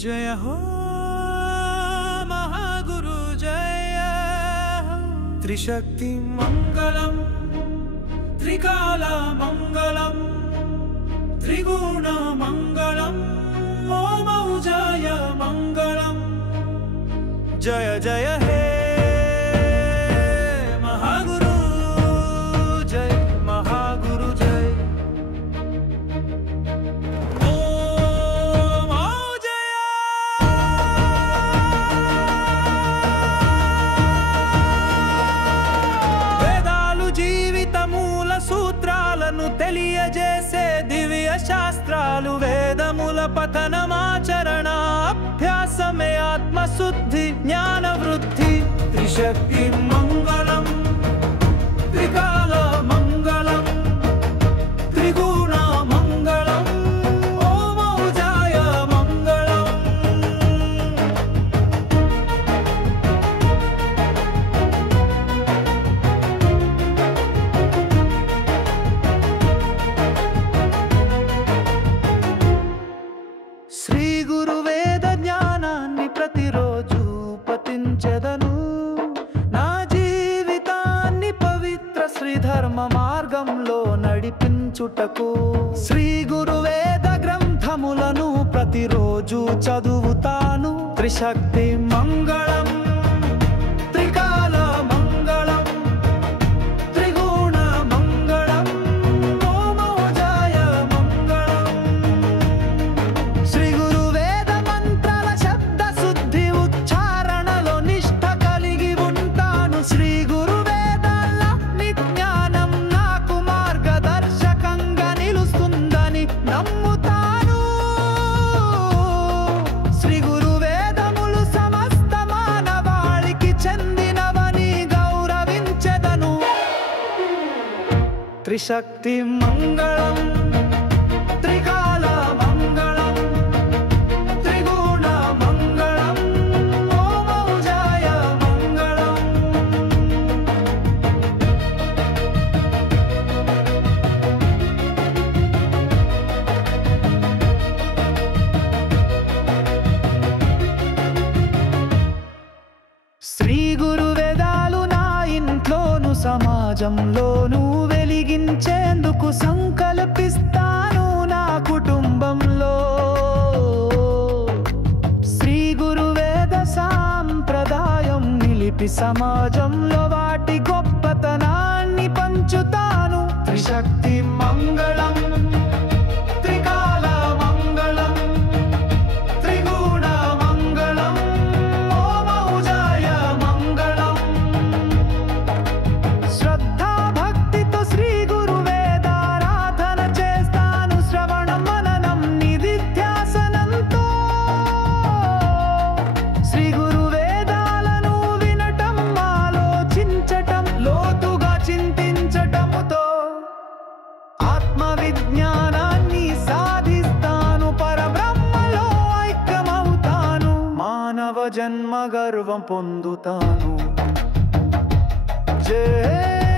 जय हो महागुरु जय हो। त्रिशक्ति मंगलम त्रिकाल मंगलम त्रिगुण मंगलम ओम जय मंगलम। जय जय हे महागुरु जय महागुरु जय। సూత్రాలను తెలియజేసే దివ్య శాస్త్రాలు వేదముల పఠనమాచరణ అభ్యాసమే ఆత్మశుద్ధి జ్ఞాన వృద్ధి। త్రిశక్తి మంగళం త్రికాల మంగళం త్రిగుణ మంగళం ఓం జయ మంగళం। శ్రీ గురు వేద జ్ఞానాన్ని ప్రతిరోజు పఠించెదను। నా జీవితాన్ని పవిత్ర శ్రీ ధర్మ మార్గంలో నడిపించుటకు శ్రీ గురు వేద గ్రంథములను ప్రతిరోజు చదువుతాను। త్రిశక్తి మంగళం త్రికాల మంగళం త్రిగుణ మంగళం ఓం జయ మంగళం। శ్రీ గురు వేద మంత్రాల శబ్ద శుద్ధి ఉచ్చారణలో నిష్ఠ కలిగి ఉంటాను। శ్రీ గురు వేదాల విజ్ఞానం నాకు మార్గదర్శకంగా నిలుస్తుందని నమ్ముతాను। శ్రీ గురు వేదములు సమస్త మానవాళికి చెందినవని గౌరవించెదను। త్రిశక్తి మంగళం త్రికాల మంగళం త్రిగుణ మంగళం ఓం జయ మంగళం। శ్రీ గురు వేదాలు నా ఇంట్లోను సమాజంలోను వెలిగించేందుకు సంకల్పిస్తాను। నా కుటుంబంలో శ్రీ గురు వేద సాంప్రదాయం నిలిపి సమాజంలో వాటి గొప్పతనాన్ని పంచుతాను। త్రిశక్తి మంగళం త్రికాల మంగళం త్రిగుణ మంగళం ఓం జయ మంగళం। శ్రద్ధా భక్తితో శ్రీ గురు వేదారాధన చేస్తాను। శ్రవణ మననం నిధిధ్యాసనంతో శ్రీ గురు వేదాలను వినటం ఆలోచించటం లోతుగా చింతించటముతో ఆత్మ విజ్ఞానాన్ని సాధిస్తాను। పరబ్రహ్మలో ఐక్యమవుతాను। మానవ జన్మ గర్వం పొందుతాను। జయ